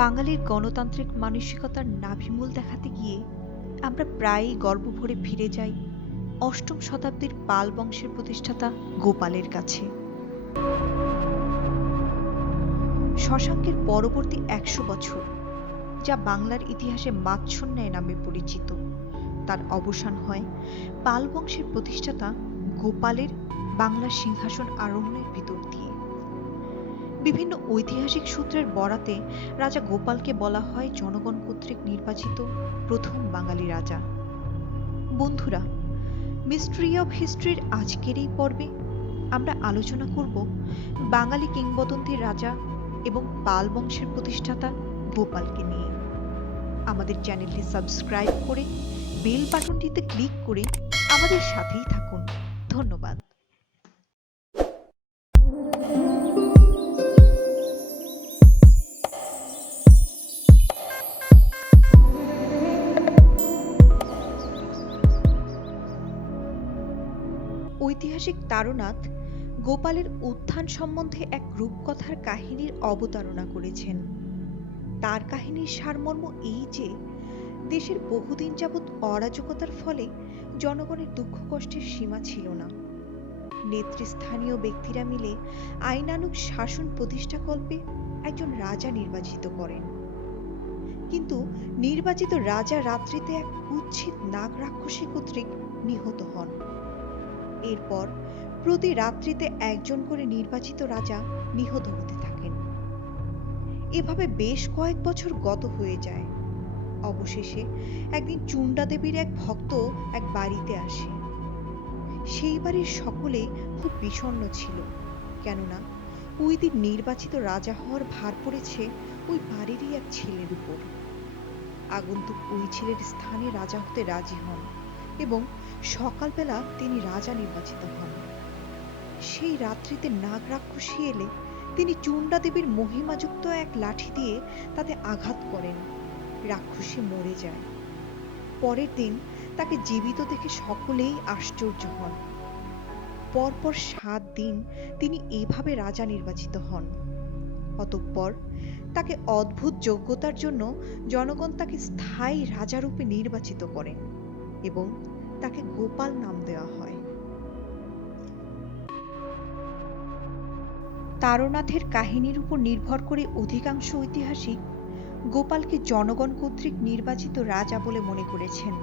বাঙালির গণতান্ত্রিক মানসিকতার নাভিমূল দেখাতে গিয়ে আমরা প্রায়ই গর্ব ভরে ফিরে যাই অষ্টম শতাব্দীর পাল বংশের প্রতিষ্ঠাতা গোপালের কাছে। শশাঙ্কের পরবর্তী ১০০ বছর, যা বাংলার ইতিহাসে মাৎসন্যায় নামে পরিচিত, তার অবসান হয় পাল বংশের প্রতিষ্ঠাতা গোপালের বাংলার সিংহাসন আরোহণের ভিতর দিয়ে। বিভিন্ন ঐতিহাসিক সূত্রের বরাতে রাজা গোপালকে বলা হয় জনগণ কর্তৃক নির্বাচিত প্রথম বাঙালি রাজা। বন্ধুরা, মিস্ট্রি অফ হিস্ট্রির আজকের এই পর্বে আমরা আলোচনা করব বাঙালি কিংবদন্তির রাজা এবং পাল বংশের প্রতিষ্ঠাতা গোপালকে নিয়ে। আমাদের চ্যানেলটি সাবস্ক্রাইব করে বেল বাটনটিতে ক্লিক করে আমাদের সাথেই থাকুন। ধন্যবাদ। ঐতিহাসিক তারনাথ গোপালের উত্থান সম্বন্ধে এক রূপকথার কাহিনীর অবতারণা করেছেন। তার কাহিনীর সারমর্ম এই যে, দেশের বহুদিন যাবৎ অরাজকতার ফলে জনগণের দুঃখ কষ্টের সীমা ছিল না। নেতৃস্থানীয় ব্যক্তিরা মিলে আইনানুগ শাসন প্রতিষ্ঠাকল্পে একজন রাজা নির্বাচিত করেন, কিন্তু নির্বাচিত রাজা রাত্রিতে এক কুৎসিত নাগ রাক্ষসী কর্তৃক নিহত হন। এরপর প্রতি রাত্রিতে একজন করে নির্বাচিত রাজা নিহত হতে থাকেন। এভাবে বেশ কয়েক বছর গত হয়ে যায়। অবশেষে একদিন চুন্ডা দেবীর এক ভক্ত এক বাড়িতে আসে। সেই বাড়ির সকলে খুব বিষণ্ণ ছিল, কেননা ওই দিন নির্বাচিত রাজা হওয়ার ভার পড়েছে ওই বাড়িরই এক ছেলের উপর। আগন্তুক ওই ছেলের স্থানে রাজা হতে রাজি হন এবং সকালবেলা তিনি রাজা নির্বাচিত হন। সেই রাত্রিতে নাগ রাক্ষসী এলে তিনি চুন্ডা দেবীর মহিমাযুক্ত এক লাঠি দিয়ে তাতে আঘাত করেন। রাক্ষসী মরে যায়। পরের দিন তাকে জীবিত দেখে সকলেই আশ্চর্য হন। পরপর ৭ দিন তিনি এভাবে রাজা নির্বাচিত হন। অতঃপর তাকে অদ্ভুত যোগ্যতার জন্য জনগণ তাকে স্থায়ী রাজারূপে নির্বাচিত করেন এবং তাকে গোপাল নাম দেওয়া হয়। তারনাথের কাহিনীর উপর নির্ভর করে অধিকাংশ ঐতিহাসিক গোপালকে জনগণ কর্তৃক নির্বাচিত রাজা বলে মনে করেছেন।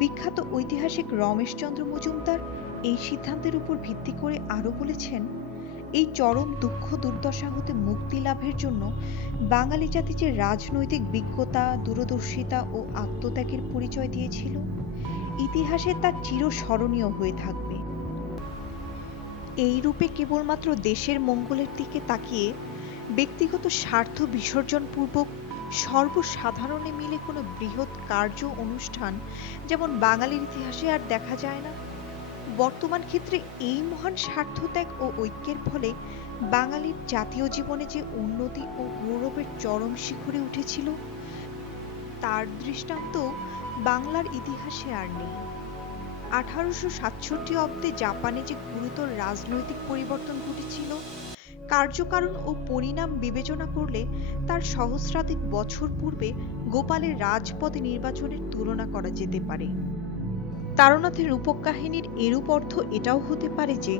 বিখ্যাত ঐতিহাসিক রমেশচন্দ্র মজুমদার এই সিদ্ধান্তের উপর ভিত্তি করে আরও বলেছেন, এই চরম দুঃখ দুর্দশা হতে মুক্তি লাভের জন্য বাঙালি জাতি যে রাজনৈতিক বিজ্ঞতা, দূরদর্শিতা ও আত্মত্যাগের পরিচয় দিয়েছিল, ইতিহাসে তা চিরস্মরণীয় হয়ে থাকবে। এই রূপে কেবলমাত্র দেশের মঙ্গলের দিকে তাকিয়ে ব্যক্তিগত স্বার্থ বিসর্জনপূর্বক সর্বসাধারণে মিলে কোনো বৃহৎ কার্য অনুষ্ঠান যেমন বাঙালির ইতিহাসে আর দেখা যায় না। বর্তমান ক্ষেত্রে এই মহান স্বার্থত্যাগ ও ঐক্যের ফলে বাঙালির জাতীয় জীবনে যে উন্নতি ও গৌরবের চরম শিখরে উঠেছিল, তার দৃষ্টান্ত বাংলার ইতিহাসে আর নেই। 1867 অব্দে জাপানে যে গুরুতর রাজনৈতিক পরিবর্তন ঘটেছিল, কার্যকারণ ও পরিণাম বিবেচনা করলে তার সহস্রাধিক বছর পূর্বে গোপালের রাজপদে নির্বাচনের তুলনা করা যেতে পারে। তারনাথের রূপক কাহিনীর এরূপ অর্থ এটাও হতে পারে যে,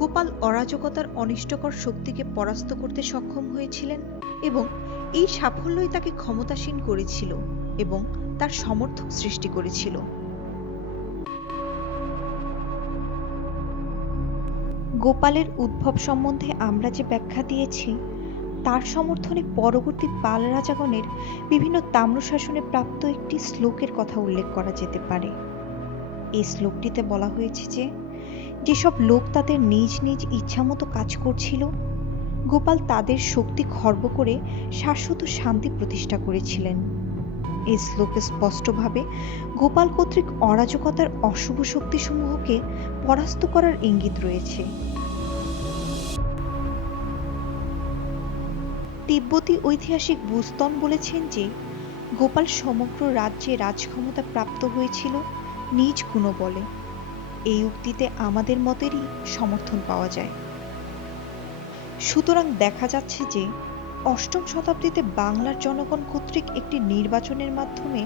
গোপাল অরাজকতার অনিষ্টকর শক্তিকে পরাস্ত করতে সক্ষম হয়েছিলেন এবং এই সাফল্যই তাকে ক্ষমতাসীন করেছিল এবং তার সমর্থক সৃষ্টি করেছিল। গোপালের উদ্ভব সম্বন্ধে আমরা যে ব্যাখ্যা দিয়েছি, তার সমর্থনে পরবর্তী পাল রাজাগণের বিভিন্ন তাম্রশাসনে প্রাপ্ত একটি শ্লোকের কথা উল্লেখ করা যেতে পারে। এই শ্লোকটিতে বলা হয়েছে যে, যেসব লোক তাদের নিজ নিজ ইচ্ছামতো কাজ করছিল, গোপাল তাদের শক্তি খর্ব করে শাশ্বত শান্তি প্রতিষ্ঠা করেছিলেন। এই শ্লোকে স্পষ্টভাবে গোপাল কর্তৃক অরাজকতার অশুভ শক্তিসমূহকে পরাস্ত করার ইঙ্গিত রয়েছে। তিব্বতী ঐতিহাসিক বুস্তন বলেছেন যে, গোপাল সমগ্র রাজ্যে রাজক্ষমতা প্রাপ্ত হয়েছিল নিজ গুণবলে। এই উক্তিতে আমাদের মতেরই সমর্থন পাওয়া যায়। সুতরাং দেখা যাচ্ছে যে অষ্টম শতাব্দীতে বাংলার জনগণ কর্তৃক একটি নির্বাচনের মাধ্যমে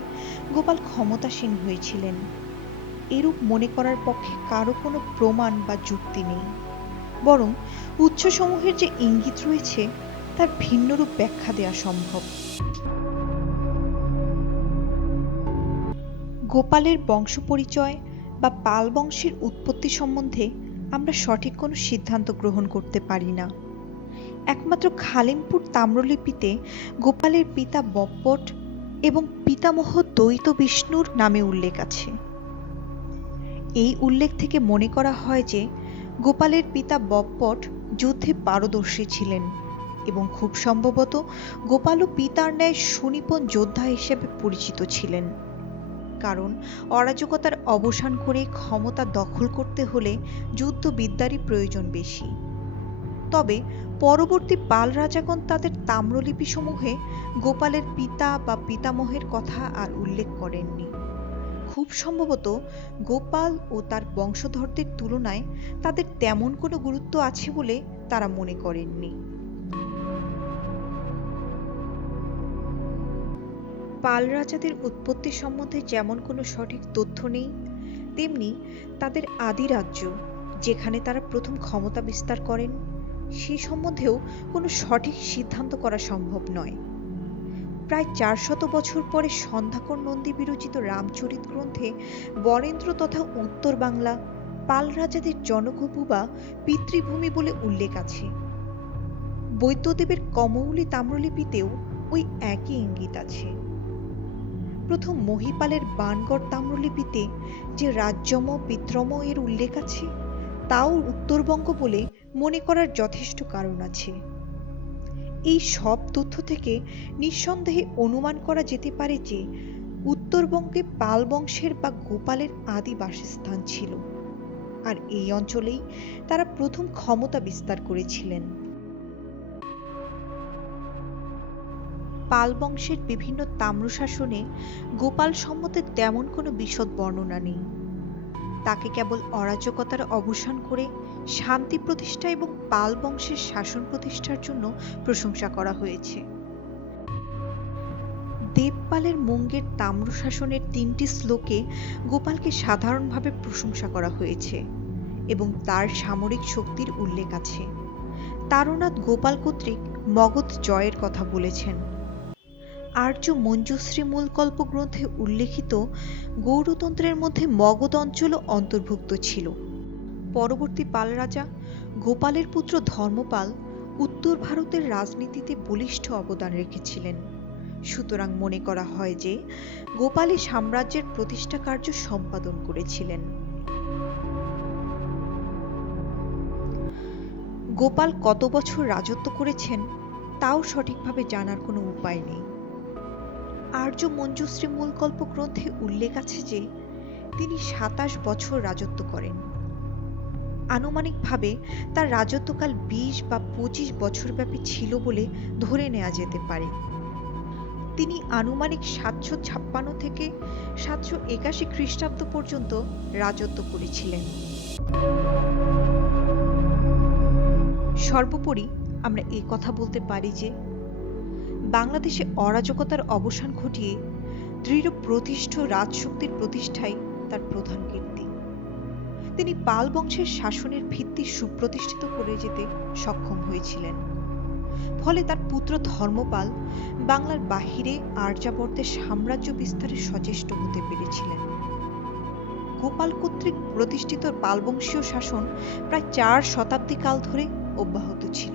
গোপাল ক্ষমতাসীন হয়েছিলেন, এরূপ মনে করার পক্ষে কারো কোনো প্রমাণ বা যুক্তি নেই। বরং উৎসসমূহের যে ইঙ্গিত রয়েছে তার ভিন্নরূপ ব্যাখ্যা দেওয়া সম্ভব। গোপালের বংশ পরিচয় বা পাল বংশের উৎপত্তি সম্বন্ধে আমরা সঠিক কোনো সিদ্ধান্ত গ্রহণ করতে পারি না। একমাত্র খালিমপুর তাম্রলিপিতে গোপালের পিতা বপ্পট এবং পিতামহ দ্বৈত বিষ্ণুর নামে উল্লেখ আছে। এই উল্লেখ থেকে মনে করা হয় যে গোপালের পিতা বপ্পট যুদ্ধে পারদর্শী ছিলেন এবং খুব সম্ভবত গোপালও পিতার ন্যায় সুনিপুণ যোদ্ধা হিসেবে পরিচিত ছিলেন। কারণ অরাজকতার অবসান করে ক্ষমতা দখল করতে হলে যুদ্ধবিদ্যারই প্রয়োজন বেশি। তবে পরবর্তী পাল রাজাগণ তাদের তাম্রলিপিসমূহে গোপালের পিতা বা পিতামহের কথা আর উল্লেখ করেননি। খুব সম্ভবত গোপাল ও তার বংশধরদের তুলনায় তাদের তেমন কোনো গুরুত্ব আছে বলে তারা মনে করেননি। পাল রাজাদের উৎপত্তি সম্বন্ধে যেমন কোনো সঠিক তথ্য নেই, তেমনি তাদের আদি রাজ্য যেখানে তারা প্রথম ক্ষমতা বিস্তার করেন সে সম্বন্ধেও কোনো সঠিক সিদ্ধান্ত করা সম্ভব নয়। প্রায় 400 বছর পরে সন্ধ্যাকর নন্দী বিরচিত রামচরিত গ্রন্থে বরেন্দ্র তথা উত্তর বাংলা পাল রাজাদের জনকভূ বা পিতৃভূমি বলে উল্লেখ আছে। বৈদ্যদেবের কমৌলি তাম্রলিপিতেও ওই একই ইঙ্গিত আছে। প্রথম মহিপালের বানগড় তাম্রলিপিতে যে রাজ্যম পিত্রম এর উল্লেখ আছে তাও উত্তরবঙ্গ বলে মনে করার যথেষ্ট কারণ আছে। এই সব তথ্য থেকে নিঃসন্দেহে অনুমান করা যেতে পারে যে উত্তরবঙ্গে পাল বংশের বা গোপালের আদি বাসস্থান ছিল, আর এই অঞ্চলেই তারা প্রথম ক্ষমতা বিস্তার করেছিলেন। পাল বংশের বিভিন্ন তাম্রশাসনে গোপাল সম্বন্ধে তেমন কোনো বিশদ বর্ণনা নেই। তাকে কেবল অরাজকতার অবসান করে শান্তি প্রতিষ্ঠা এবং পাল বংশের শাসন প্রতিষ্ঠার জন্য প্রশংসা করা হয়েছে। দেবপালের মুঙ্গের তাম্রশাসনের 3টি শ্লোকে গোপালকে সাধারণভাবে প্রশংসা করা হয়েছে এবং তার সামরিক শক্তির উল্লেখ আছে। তারনাথ গোপাল কর্তৃক মগধ জয়ের কথা বলেছেন। আর্য মঞ্জুশ্রী মূলকল্প গ্রন্থে উল্লেখিত গৌড়তন্ত্রের মধ্যে মগধ অঞ্চলও অন্তর্ভুক্ত ছিল। পরবর্তী পাল রাজা গোপালের পুত্র ধর্মপাল উত্তর ভারতের রাজনীতিতে বলিষ্ঠ অবদান রেখেছিলেন। সুতরাং মনে করা হয় যে গোপালই সাম্রাজ্যের প্রতিষ্ঠা কার্য সম্পাদন করেছিলেন। গোপাল কত বছর রাজত্ব করেছেন তাও সঠিকভাবে জানার কোনো উপায় নেই। আর্য মঞ্জুশ্রী মূলকল্প গ্রন্থে উল্লেখ আছে যে তিনি 27 বছর রাজত্ব করেন। আনুমানিকভাবে তার রাজত্বকাল 20 বা 25 বছর ব্যাপী ছিল বলে ধরে নেওয়া যেতে পারে। তিনি আনুমানিক 756 থেকে 781 খ্রিস্টাব্দ পর্যন্ত রাজত্ব করেছিলেন। সর্বোপরি আমরা এই কথা বলতে পারি যে বাংলাদেশে অরাজকতার অবসান ঘটিয়ে দৃঢ় প্রতিষ্ঠ রাজশক্তির প্রতিষ্ঠাই তার প্রধান কীর্তি। তিনি পাল বংশের শাসনের ভিত্তি সুপ্রতিষ্ঠিত করে যেতে সক্ষম হয়েছিলেন। ফলে তার পুত্র ধর্মপাল বাংলার বাহিরে আর্যাবর্তের সাম্রাজ্য বিস্তারে সচেষ্ট হতে পেরেছিলেন। গোপাল কর্তৃক প্রতিষ্ঠিত পালবংশীয় শাসন প্রায় 4 শতাব্দী কাল ধরে অব্যাহত ছিল।